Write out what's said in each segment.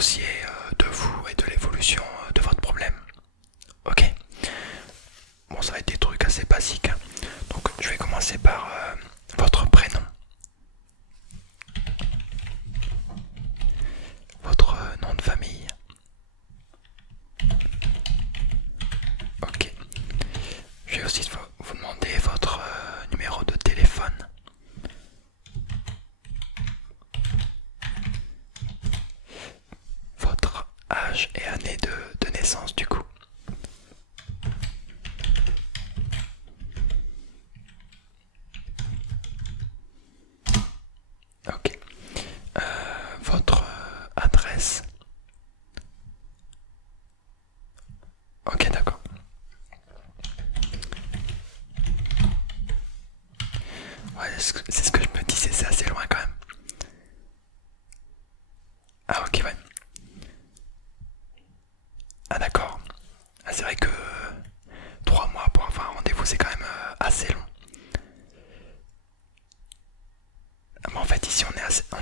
dossier de vous et de l'évolution de votre problème. Ok. Bon, ça va être des trucs assez basiques, hein. Donc je vais commencer par votre prénom, votre nom de famille. Ok. Je vais aussi vous demander votre numéro de téléphone. Votre âge et année de naissance du coup. Ok. Votre adresse. Ok, d'accord. Ouais, c'est ce que je me disais, c'est assez loin quand même. Ah ok, ouais. Ah d'accord. Ah, c'est vrai que 3 mois pour avoir un rendez-vous, c'est quand même assez long. Ah, mais en fait, ici, on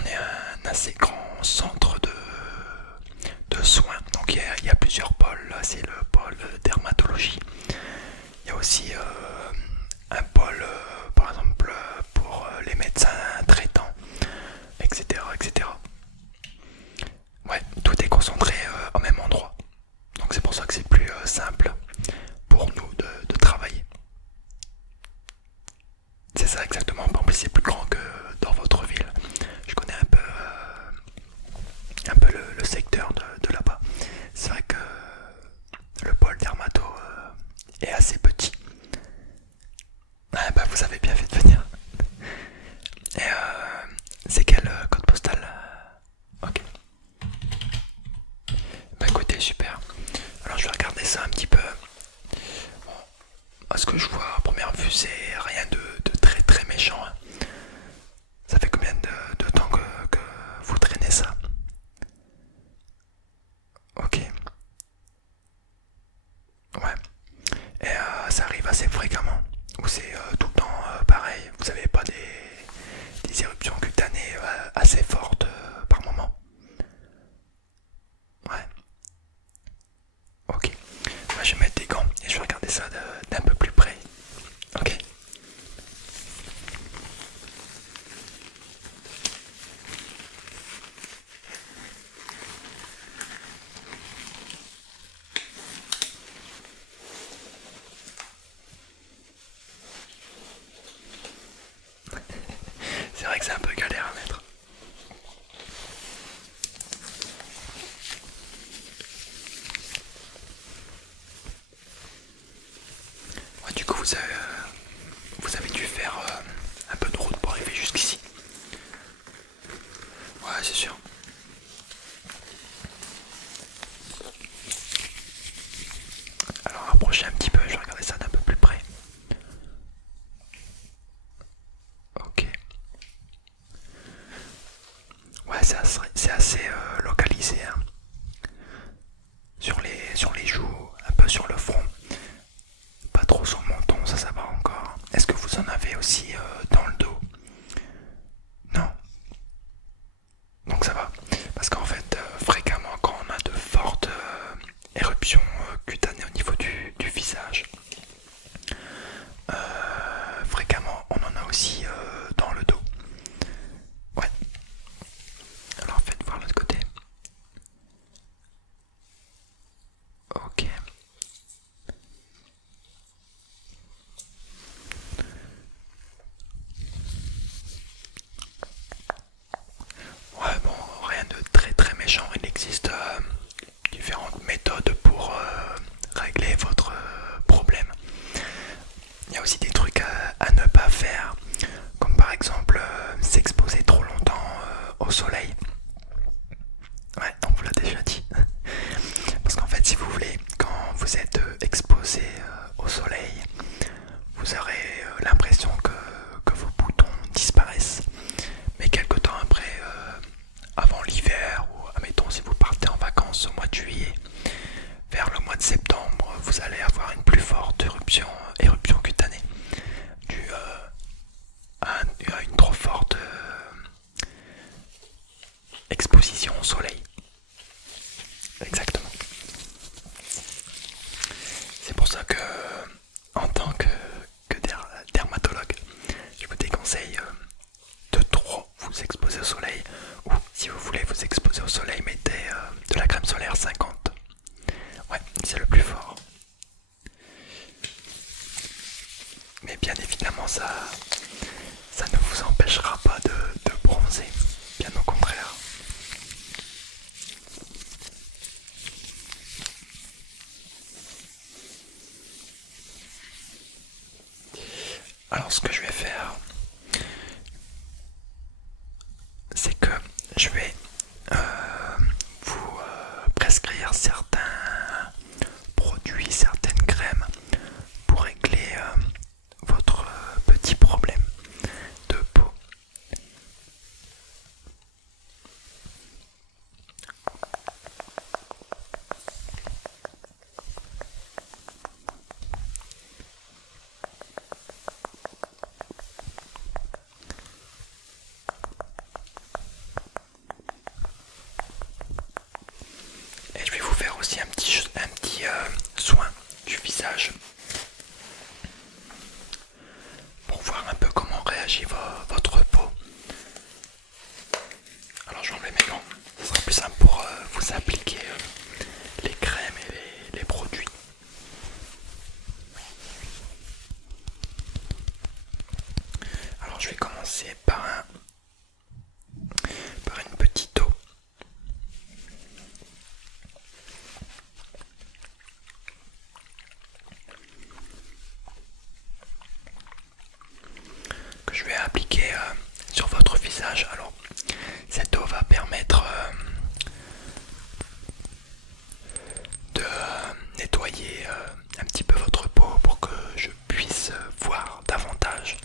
est un assez grand centre de soins. Donc il y a plusieurs pôles. Là, c'est le pôle dermatologie. Il y a aussi un pôle, par exemple, pour les médecins traitants, etc., etc. Ouais, tout est concentré au même endroit. Donc c'est pour ça que c'est plus simple pour nous de travailler. C'est ça exactement. En plus, c'est plus grand que dans votre ville. Je connais un peu le secteur de là-bas. C'est vrai que le pôle dermato est assez petit. Ah bah vous avez bien fait de venir. Et c'est quel code postal? Ok. Bah écoutez, super. Alors je vais regarder ça un petit peu. Bon, à ce que je vois à première vue, c'est rien de très très méchant, hein. Ça fait combien de temps que vous traînez ça? Ok. Ouais. Et ça arrive assez fréquemment. Ou c'est tout le temps pareil? Vous avez pas des éruptions cutanées assez fortes par moment? Ouais. Ok. Moi je vais mettre des gants et je vais regarder ça d'un peu plus près. Ok. C'est vrai que c'est un peu galère à mettre. Ouais, du coup vous avez dû faire un peu de route pour arriver jusqu'ici. Ouais, c'est sûr. Alors rapprochez un petit peu, je vais regarder ça d'un peu plus près. Ok. Ouais, c'est assez localisé, hein. Sur les joues, un peu sur le front. Pas trop sur le menton, ça va encore. Est-ce que vous en avez aussi dans le dos? Non. Donc ça va. Parce qu'en fait, fréquemment, quand on a de fortes éruptions cutanées au niveau du visage, fréquemment, on en a aussi dans le dos. Ouais. Alors faites voir l'autre côté. Ok. Ouais, bon, rien de très très méchant. Il existe différentes méthodes pour régler votre problème. Il y a aussi des trucs à ne pas faire, comme par exemple s'exposer trop longtemps au soleil. Ouais, on vous l'a déjà dit. Parce qu'en fait, si vous voulez, quand vous êtes exposé au soleil, vous aurez l'impression que vos boutons disparaissent. Mais quelque temps après, avant l'hiver, ou admettons si vous partez en vacances au mois de juillet, vers le mois de septembre, vous allez avoir une plus forte éruption cutanée due à une trop forte exposition au soleil. ça que, en tant que dermatologue, je vous déconseille de trop vous exposer au soleil. Ou si vous voulez vous exposer au soleil, mettez de la crème solaire 50. Ouais, c'est le plus fort. Mais bien évidemment, ça ne vous empêchera pas de bronzer. Bien au contraire. Alors ce que je vais faire, c'est que je vais vous prescrire certains produits, certaines crèmes pour régler votre petit problème de peau. Et je vais vous faire aussi un petit soin du visage pour voir un peu comment réagit votre peau. Alors je vais enlever mes gants, ce sera plus simple pour vous appliquer les crèmes et les produits. Alors je vais commencer par une petite eau. Que je vais appliquer sur votre visage. Alors cette eau va permettre de nettoyer un petit peu votre peau pour que je puisse voir davantage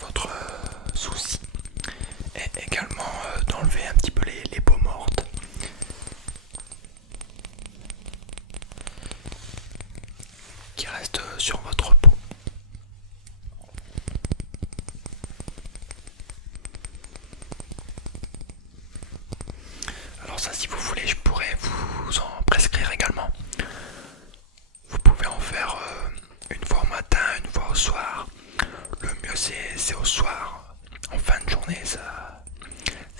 votre souci et également d'enlever un petit peu les peaux mortes. Qui restent sur votre peau. Alors ça, si vous voulez, je pourrais vous en prescrire également. Vous pouvez en faire une fois au matin, une fois au soir. Le mieux c'est au soir. En fin de journée, ça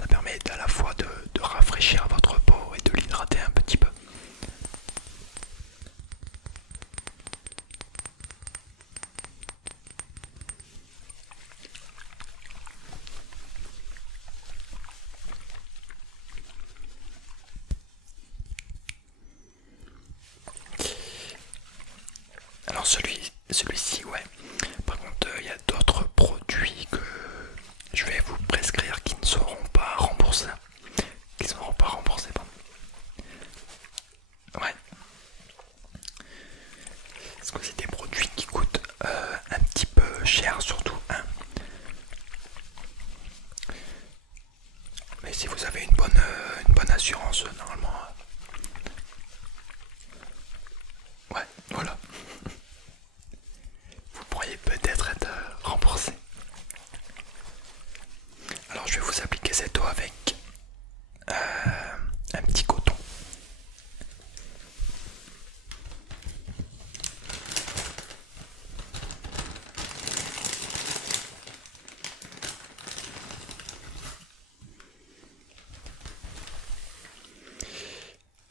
permet à la fois de rafraîchir votre peau et de l'hydrater un petit peu. Alors celui-ci, ouais. Par contre, il y a d'autres produits que je vais vous prescrire qui ne seront pas remboursés. Qui ne seront pas remboursés, pardon. Ouais. Parce que c'est des produits qui coûtent un petit peu cher, surtout un. Mais si vous avez une bonne assurance, normalement. Ouais, voilà. Vous pourriez peut-être être remboursé. Alors je vais vous appliquer cette eau avec un petit coton.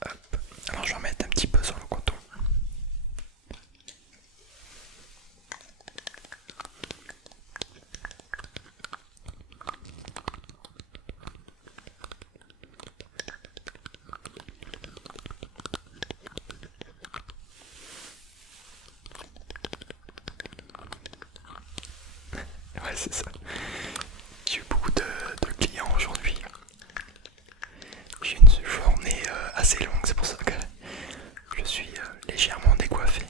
Hop. Alors je vais en mettre un petit peu sur le coton. Ouais, c'est ça. J'ai eu beaucoup de clients aujourd'hui. J'ai une journée assez longue, c'est pour ça que je suis légèrement décoiffé.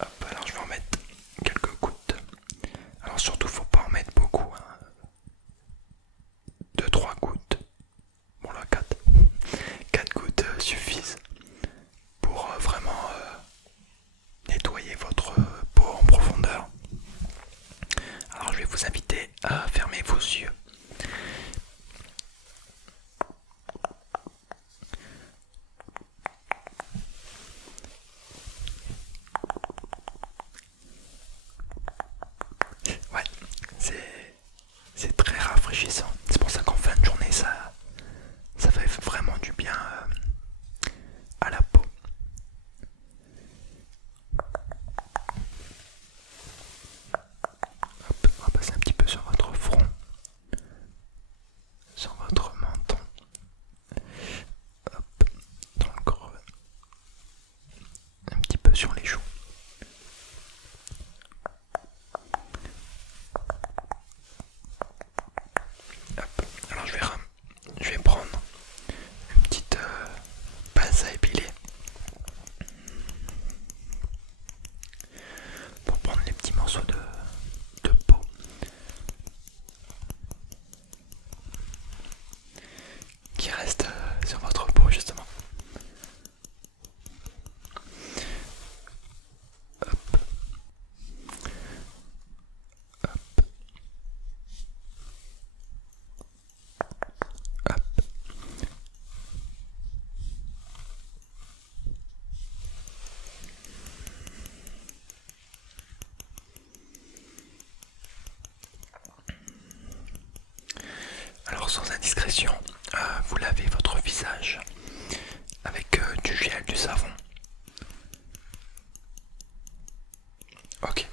Hop, alors je vais en mettre quelques gouttes. Alors surtout, faut pas en mettre beaucoup. 2-3 gouttes. Bon là, 4. 4 gouttes suffisent pour vraiment nettoyer votre Alors sans indiscrétion, vous lavez votre visage avec du gel, du savon. Ok.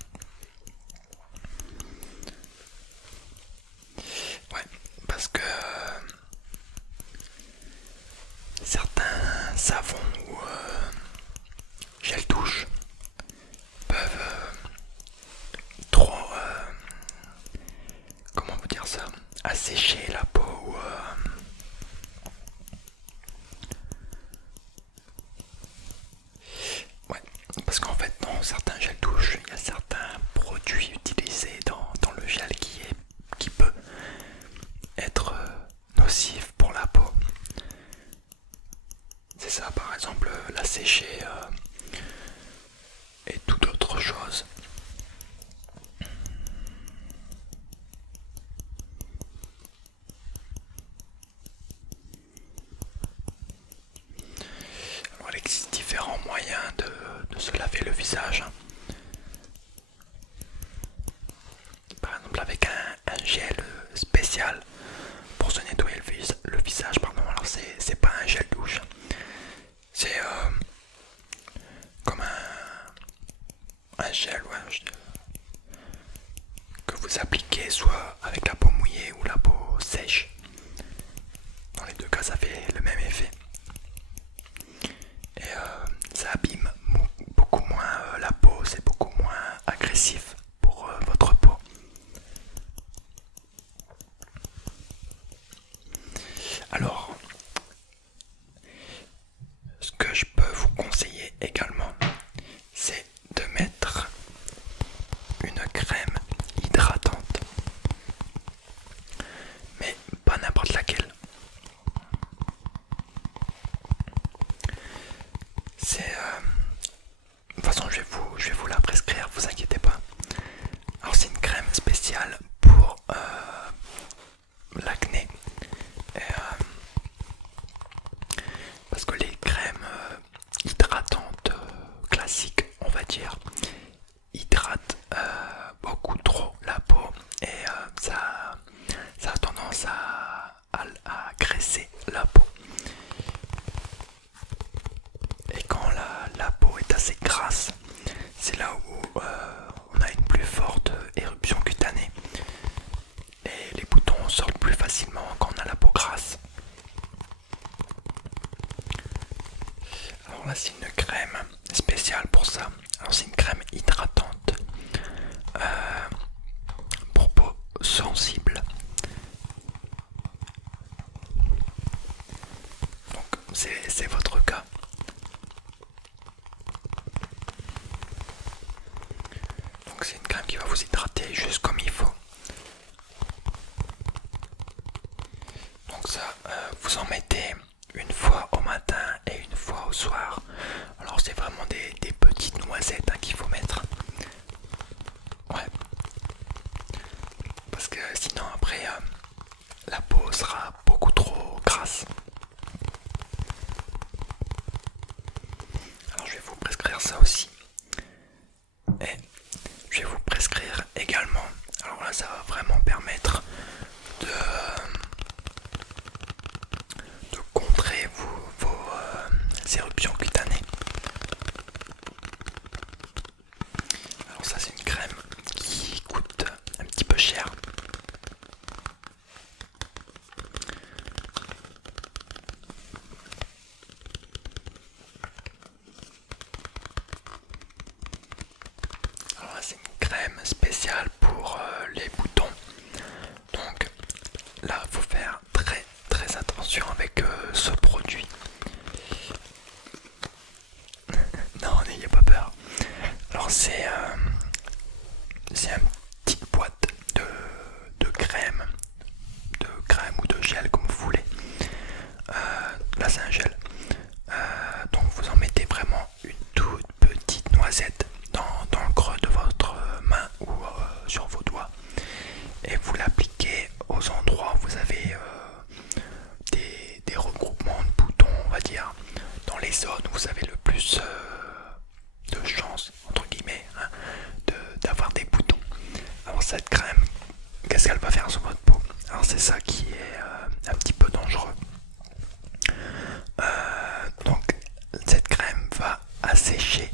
Ouais, parce que certains savons ou gel douche peuvent trop, comment vous dire ça, assécher la peau ou ouais, parce qu'en fait dans certains gels douche, il y a certains produits utilisés dans le gel qui peut être nocif pour la peau. C'est ça, par exemple la sécher et toute autre chose. Alors il existe différents moyens de se laver le visage. Par exemple avec un gel spécial pour se nettoyer le visage, pardon. Alors c'est pas un gel douche, c'est comme un gel, ouais, que vous appliquez soit avec la peau mouillée ou la peau sèche. Dans les deux cas ça fait le même effet. Et ça abîme beaucoup moins la peau, c'est beaucoup moins agressif pour votre peau. Alors, ce que je peux vous conseiller également, c'est de mettre une crème hydratante, mais pas n'importe laquelle. C'est de toute façon je vais vous la prescrire, vous inquiétez pas. Alors c'est une crème spéciale pour l'acné. Parce que les crèmes hydratantes classiques, on va dire, hydratent beaucoup trop la peau et ça a tendance à graisser la peau. Et quand la peau est assez grasse, c'est là où on a une plus forte éruption cutanée. Et les boutons sortent plus facilement quand on a la peau grasse. Alors là c'est une crème spéciale pour ça. Alors c'est une crème hydratante pour peau sensible. Donc c'est votre cas. Donc c'est une crème qui va vous hydrater juste comme il faut. Donc ça, vous en mettez une fois au matin et une fois au soir. Alors c'est vraiment des petites noisettes qu'il faut mettre. Ouais. Parce que sinon après, la peau sera beaucoup trop grasse. Alors je vais vous prescrire ça aussi. Et je vais vous prescrire également. Alors là ça va vraiment permettre de contrer vos éruptions cutanées. Alors ça c'est une crème qui coûte un petit peu cher. Alors là c'est une crème spéciale pour les boutons. Donc là il faut faire très attention avec ce produit. Non, n'ayez pas peur. Alors c'est une petite boîte de crème ou de gel comme vous voulez. Là c'est un gel. Donc vous en mettez vraiment une toute petite noisette dans le creux de votre main ou sur vos doigts. Et vous l'appliquez aux endroits où vous avez des regroupements de boutons, on va dire. Dans les zones où vous avez le plus de chance, entre guillemets, hein, d'avoir des boutons. Alors cette crème, qu'est-ce qu'elle va faire sur votre peau? Alors c'est ça qui est assécher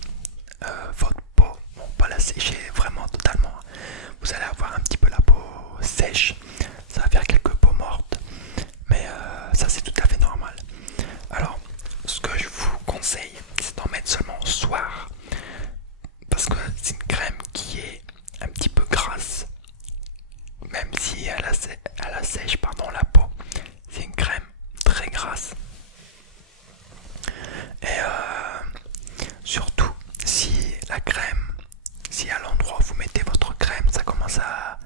votre peau. Bon, pas la sécher vraiment totalement. Vous allez avoir un petit peu la peau sèche. Ça va faire quelques peaux mortes. Mais ça c'est tout à fait normal. Alors, ce que je vous conseille, c'est d'en mettre seulement au soir. Parce que c'est une crème qui est un petit peu grasse. Même si elle assèche pardon, la peau. C'est une crème très grasse. Et surtout, si la crème, si à l'endroit où vous mettez votre crème, ça commence à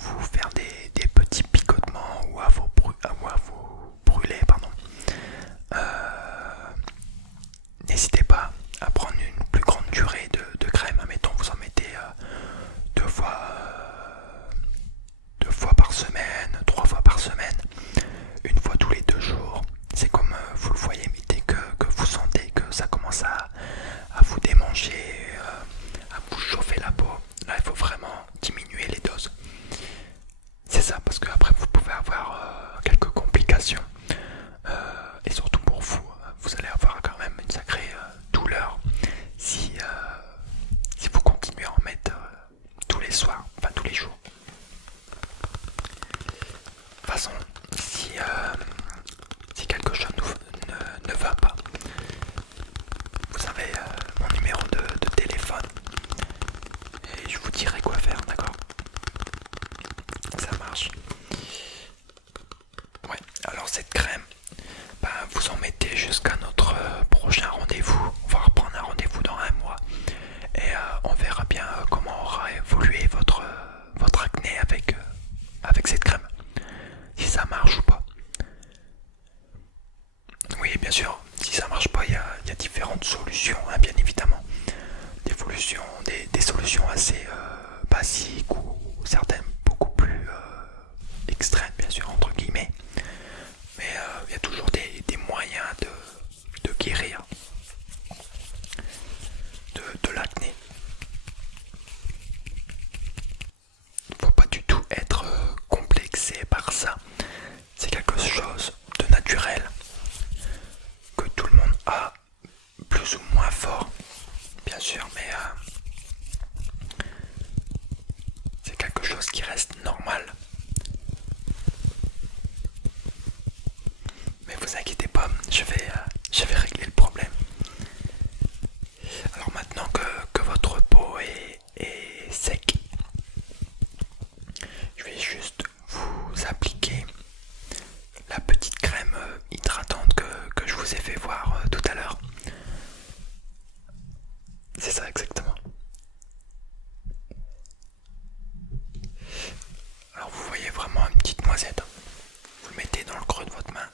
vous faire des petits picotements ou à vous brûler, pardon, n'hésitez pas à prendre une plus grande durée de crème. Admettons, vous en mettez deux fois par semaine, 3 fois par semaine, une fois tous les 2 jours. C'est comme vous le voyez, mais dès que vous sentez que ça commence à vous démanger, à vous chauffer la peau, là il faut vraiment diminuer les doses. C'est ça, parce qu'après vous pouvez avoir quelques complications. Et surtout pour vous, vous allez avoir quand même une sacrée douleur si vous continuez à en mettre tous les soirs, enfin tous les jours. De toute façon, si quelque chose ne va pas, vous avez mon numéro de téléphone et je vous dirai quoi faire, d'accord? Ça marche. Ouais, alors cette crème, ben, vous en mettez jusqu'à notre prochain rendez-vous. On va reprendre un rendez-vous dans 1 mois et on verra bien comment aura évolué votre acné avec cette crème. Si ça marche ou pas. Oui, bien sûr, si ça marche pas, il y a différentes solutions, hein, bien évidemment. Des solutions assez basiques ou certaines beaucoup plus extrêmes, bien sûr, entre guillemets. Mais il y a toujours des moyens de guérir de l'acné. Il ne faut pas du tout être complexé par ça. C'est quelque chose de naturel que tout le monde a, plus ou moins fort, bien sûr, mais c'est quelque chose qui reste normal. Mais vous inquiétez pas, je vais régler le problème. Alors maintenant que votre peau est sec, je vais juste vous appliquer la petite crème hydratante que je vous ai fait voir tout à l'heure. C'est ça exactement. Alors vous voyez vraiment une petite noisette. Vous le mettez dans le creux de votre main.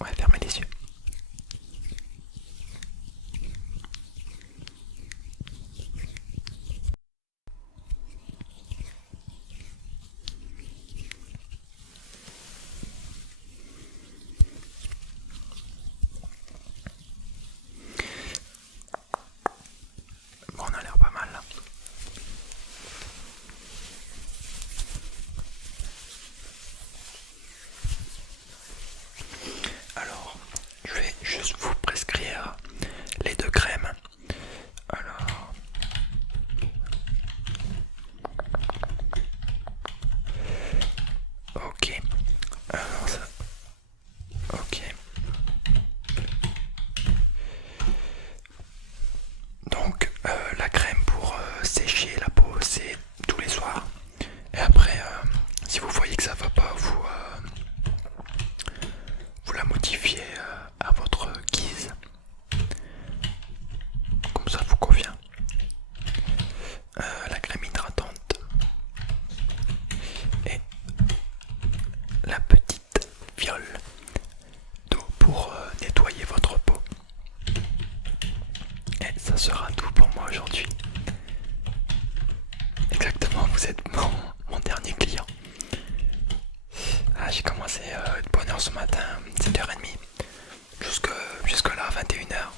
Ouais, fermez les yeux. Bon, on a l'air pas mal là. Alors, je vais juste vous prescrire les 2 crèmes. Alors, ok. Alors ça, ok. Donc la crème pour sécher la peau, c'est tous les soirs. Et après, si vous voyez que ça va pas, vous la modifiez à votre guise. Comme ça vous convient. La crème hydratante et la petite fiole d'eau pour nettoyer votre peau. Et ça sera tout pour moi aujourd'hui. Exactement, vous êtes mon dernier client. Ah, j'ai commencé de bonne heure ce matin, 7h30, jusque là 21h.